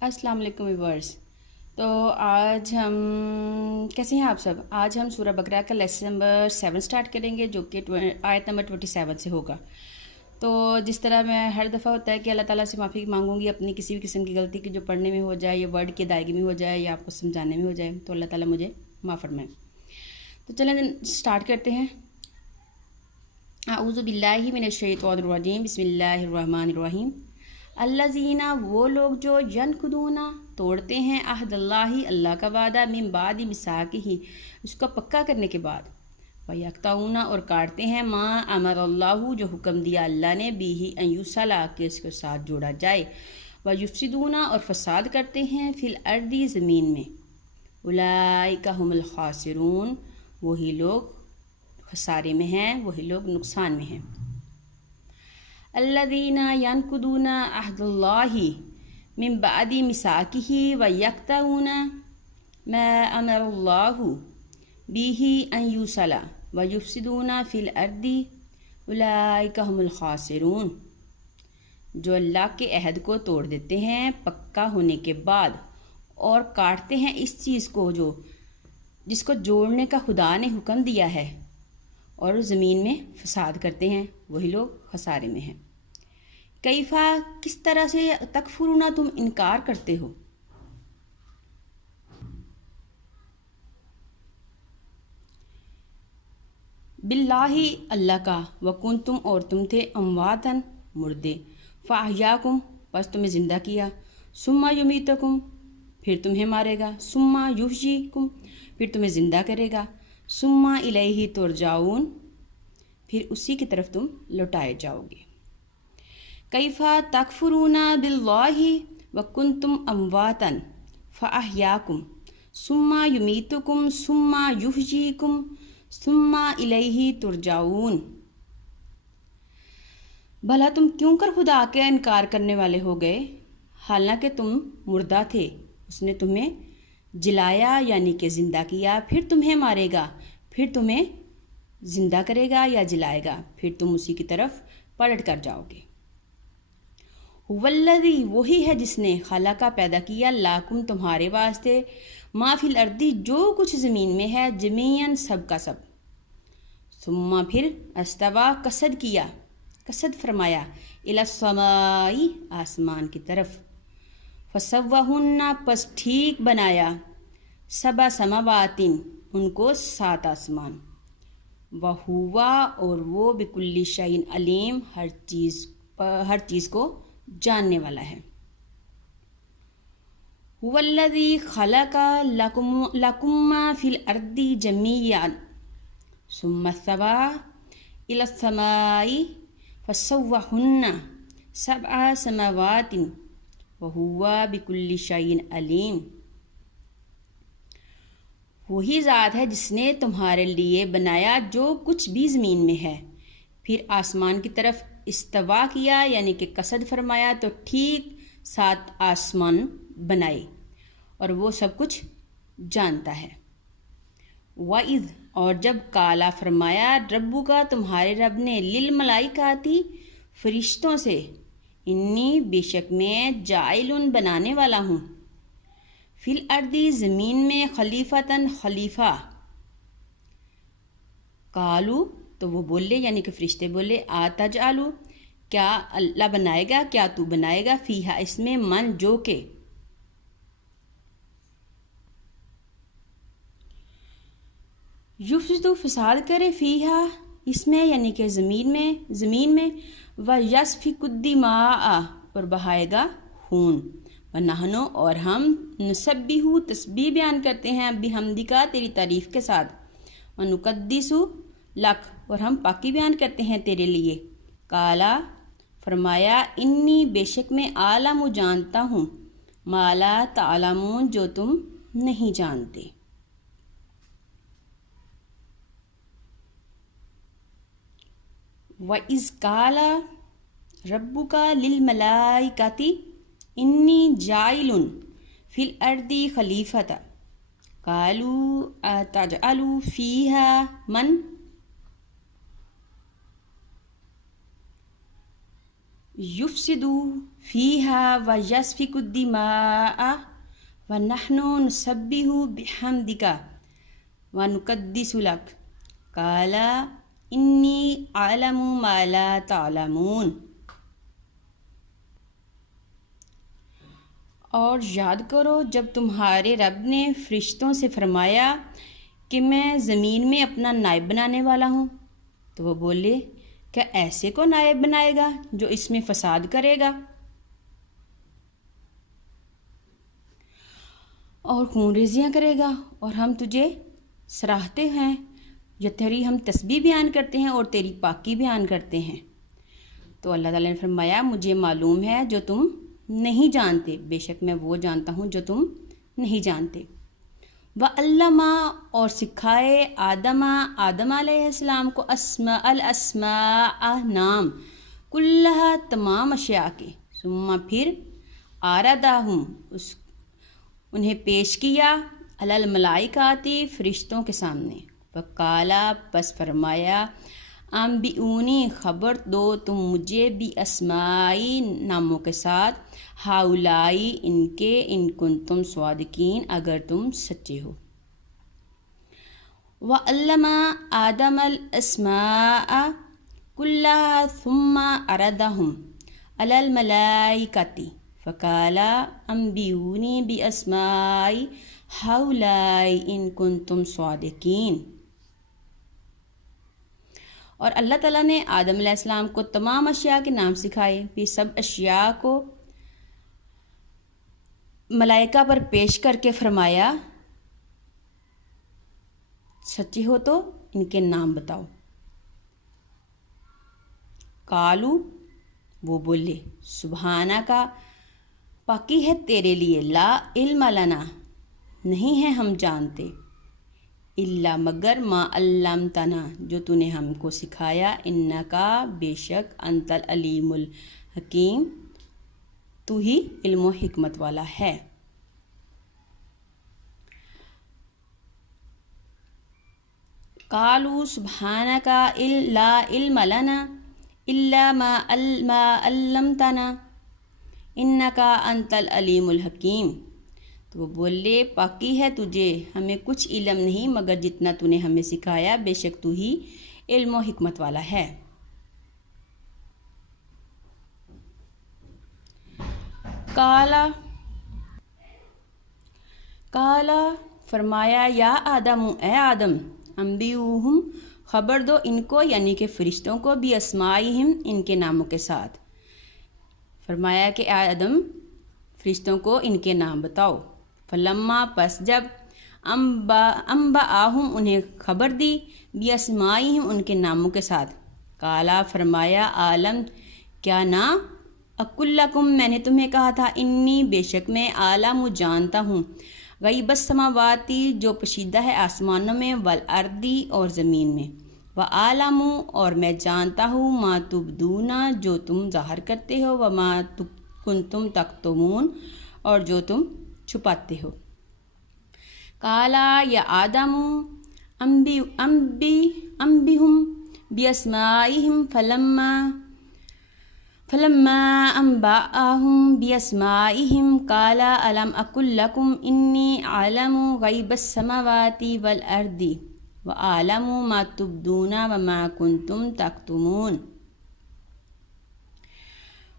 السلام علیکم ویورس۔ تو آج ہم کیسے ہیں آپ سب؟ آج ہم سورہ بقرہ کا لیسن نمبر 7 سٹارٹ کریں گے، جو کہ آیت نمبر 27 سے ہوگا۔ تو جس طرح میں ہر دفعہ ہوتا ہے کہ اللہ تعالیٰ سے معافی مانگوں گی اپنی کسی بھی قسم کی غلطی کی جو پڑھنے میں ہو جائے یا ورڈ کی ادائیگی میں ہو جائے یا آپ کو سمجھانے میں ہو جائے، تو اللہ تعالیٰ مجھے معاف فرمائے۔ تو چلیں سٹارٹ کرتے ہیں۔ اعوذ باللہ من الشیطان الرجیم، بسم اللہ الرحمن الرحیم۔ الذین، وہ لوگ جو ینقضون، توڑتے ہیں، عہد اللہ، اللہ کا وعدہ، من بعد میثاقہ، اس کو پکا کرنے کے بعد، ویقطعون، اور کاٹتے ہیں، ما امر اللہ، جو حکم دیا اللہ نے، بہ ان یوصل، کہ اس کے ساتھ جوڑا جائے، ویفسدون، اور فساد کرتے ہیں، فی الارض، زمین میں، اولئک هم الخاسرون، وہی لوگ خسارے میں ہیں، وہی لوگ نقصان میں ہیں۔ الذین ینقضون عہد اللہ من بعد میثاقہ ویقطعون ما امر اللہ بہ ان یوصل ویفسدون فی الارض اولئک هم الخاسرون، جو اللہ کے عہد کو توڑ دیتے ہیں پکا ہونے کے بعد اور کاٹتے ہیں اس چیز کو جس کو جوڑنے کا خدا نے حکم دیا ہے، اور زمین میں فساد کرتے ہیں، وہی لوگ خسارے میں ہیں۔ کیفا، کس طرح سے، تکفرون، تم انکار کرتے ہو، باللہ، اللہ کا، وکنتم، اور تم تھے، امواتن، مردے، فاحیاکم، پس تمہیں زندہ کیا، ثم یمیتکم، پھر تمہیں مارے گا، ثم یحییکم، پھر تمہیں زندہ کرے گا، ثم الیہ ترجعون، پھر اسی کی طرف تم لوٹائے جاؤ گے۔ کیفا تکفرون باللہ وکنتم امواتا فاحیاکم ثم یمیتکم ثم یحییکم ثم الیہ ترجعون، بھلا تم کیوں کر خدا کے انکار کرنے والے ہو گئے، حالانکہ تم مردہ تھے، اس نے تمہیں جلایا یعنی کہ زندہ کیا، پھر تمہیں مارے گا، پھر تمہیں زندہ کرے گا یا جلائے گا، پھر تم اسی کی طرف پلٹ کر جاؤ گے۔ والذی، وہی ہے جس نے، خلق، پیدا کیا، لاکم، تمہارے واسطے، ما فی الارض، جو کچھ زمین میں ہے، جمیعاً، سب کا سب، ثم، پھر، استوی، قصد کیا، قصد فرمایا، الی السماء، آسمان کی طرف، فسواہن، پس ٹھیک بنایا، سبع سماوات، ان کو 7 آسمان، وہو، اور وہ، بکل شیء علیم، ہر چیز کو جاننے والا ہے۔ هو الذی خلق لکم ما فی الارض جمیعا ثم استوی الی السماء فسواہن 7 سماوات وہو بکل شیء علیم، وہی ذات ہے جس نے تمہارے لیے بنایا جو کچھ بھی زمین میں ہے، پھر آسمان کی طرف استوا کیا یعنی کہ قصد فرمایا، تو ٹھیک 7 آسمان بنائے، اور وہ سب کچھ جانتا ہے۔ وَإِذْ، اور جب، کالا، فرمایا، ربو کا، تمہارے رب نے، للملائکاتی، فرشتوں سے، انی، بے شک میں، جاعل، بنانے والا ہوں، فی الارض، زمین میں، خلیفتاً، خلیفہ، قالو، تو وہ بولے یعنی کہ فرشتے بولے، آتجعلو، کیا اللہ بنائے گا، کیا تو بنائے گا، فیہا، اس میں، من، جو کہ، یفسدو، فساد کرے، فیہا، اس میں یعنی کہ زمین میں، ویسفک الدماء، اور بہائے گا خون، ونحنو، اور ہم، نسبح، تسبیح بیان کرتے ہیں، بحمدکا، تیری تعریف کے ساتھ، ونقدس لک، اور ہم پاکی بیان کرتے ہیں تیرے لیے، کالا، فرمایا، انی، بے شک میں، عالم، جانتا ہوں، ما لا تعلمون، جو تم نہیں جانتے۔ وَإِذْ قَالَ رَبُّكَ لِلْمَلَائِكَةِ إِنِّي جَاعِلٌ فِي الْأَرْضِ خَلِيفَةً قَالُوا أَتَجْعَلُ فِيهَا مَن یفسدو فیہا ویسفک الدماء ونحن نسبح بحمدک ونقدس لک قال انی اعلم ما لا تعلمون۔ اور یاد کرو جب تمہارے رب نے فرشتوں سے فرمایا کہ میں زمین میں اپنا نائب بنانے والا ہوں، تو وہ بولے کیا ایسے کو نائب بنائے گا جو اس میں فساد کرے گا اور خون ریزیاں کرے گا، اور ہم تجھے سراہتے ہیں یا تیری ہم تسبیح بیان کرتے ہیں اور تیری پاکی بیان کرتے ہیں۔ تو اللہ تعالیٰ نے فرمایا مجھے معلوم ہے جو تم نہیں جانتے، بے شک میں وہ جانتا ہوں جو تم نہیں جانتے۔ وَعَلَّمَ اور سکھائے آدم علیہ السلام کو الاسماء نام، کلہا تمام اشیاء کے، ثم پھر آردہم انہیں پیش کیا، علی الملائکاتی فرشتوں کے سامنے، وقالا پس فرمایا انبئونی خبر دو تم مجھے بھی اسمائی ناموں کے ساتھ، ہاؤلائی ان کے، ان کنتم صادقین اگر تم سچے ہو۔ وعلم آدم الاسماء کلہا ثم عرضہم علی الملائکۃ فقال انبئونی باسماء ہاؤلائی ان کنتم صادقین۔ اور اللہ تعالیٰ نے آدم علیہ السلام کو تمام اشیاء کے نام سکھائے، پھر سب اشیاء کو ملائکہ پر پیش کر کے فرمایا سچے ہو تو ان کے نام بتاؤ۔ قالو وہ بولے سبحانہ کا پاکی ہے تیرے لیے، لا علم لنا نہیں ہے ہم جانتے، الا مگر ما علمتنا جو تو نے ہم کو سکھایا، انکا بے شک انت العلیم الحکیم تو ہی علم و حکمت والا ہے۔ قالوا سبحانک لا علم لنا الا ما علمتنا انکا انت العلیم الحکیم، تو وہ بولے پاکی ہے تجھے، ہمیں کچھ علم نہیں مگر جتنا تو نے ہمیں سکھایا، بے شک تو ہی علم و حکمت والا ہے۔ کالا فرمایا یا آدم اے آدم، انبئوہم خبر دو ان کو یعنی کہ فرشتوں کو، بھی اسمائہم ان کے ناموں کے ساتھ، فرمایا کہ اے آدم فرشتوں کو ان کے نام بتاؤ۔ فلما پس جب انبأہم انہیں خبر دی، باسمائہم ان کے ناموں کے ساتھ، کالا فرمایا عالم کیا نہ اقل لکم میں نے تمہیں کہا تھا، انی بے شک میں عالم جانتا ہوں، غیب السماواتی جو پوشیدہ ہے آسمانوں میں، والارضی اور زمین میں، وعالم اور میں جانتا ہوں، ما تبدون جو تم ظاہر کرتے ہو، وما کنتم تکتمون اور جو تم چھپاتے ہو۔ کالا یا آدم انبئہم باسمائہم فلما انبأہم باسمائہم قال الم اقل لکم انی اعلم غیب السماوات والارض واعلم ما تبدون وما کنتم تکتمون۔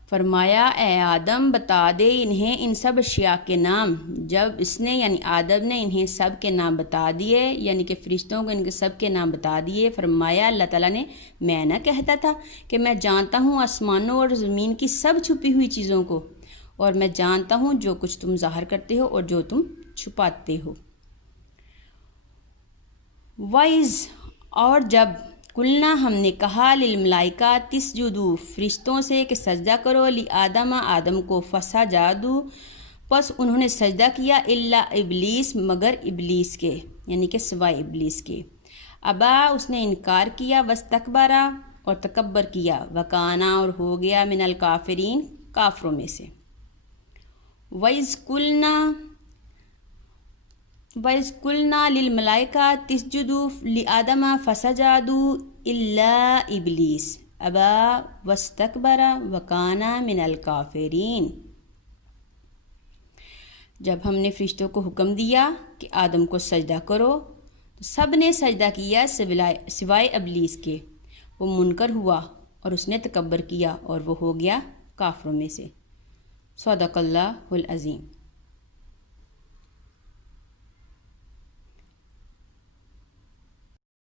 فرمایا اے آدم بتا دے انہیں ان سب اشیاء کے نام۔ جب اس نے یعنی آدم نے انہیں سب کے نام بتا دیے، یعنی کہ فرشتوں کو ان کے سب کے نام بتا دیے، فرمایا اللہ تعالیٰ نے میں نہ کہتا تھا کہ میں جانتا ہوں آسمانوں اور زمین کی سب چھپی ہوئی چیزوں کو، اور میں جانتا ہوں جو کچھ تم ظاہر کرتے ہو اور جو تم چھپاتے ہو۔ وَإِذْ اور جب قلنا ہم نے کہا للملائکہ تسجدوا فرشتوں سے کہ سجدہ کرو، لآدم آدم کو، فسجدوا پس انہوں نے سجدہ کیا، الا ابلیس مگر ابلیس کے یعنی کہ سوائے ابلیس کے، ابا اس نے انکار کیا، واستکبرا اور تکبر کیا، وکانا اور ہو گیا، من الکافرین کافروں میں سے۔ وَإِذْ قُلْنَا لِلْمَلَائِكَةِ اسْجُدُوا لِآدَمَ فَسَجَدُوا إِلَّا إِبْلِيسَ ابا واستکبر وکان من الکافرین۔ جب ہم نے فرشتوں کو حکم دیا کہ آدم کو سجدہ کرو تو سب نے سجدہ کیا سوائے ابلیس کے، وہ منکر ہوا اور اس نے تکبر کیا اور وہ ہو گیا کافروں میں سے۔ صدق اللہ العظیم۔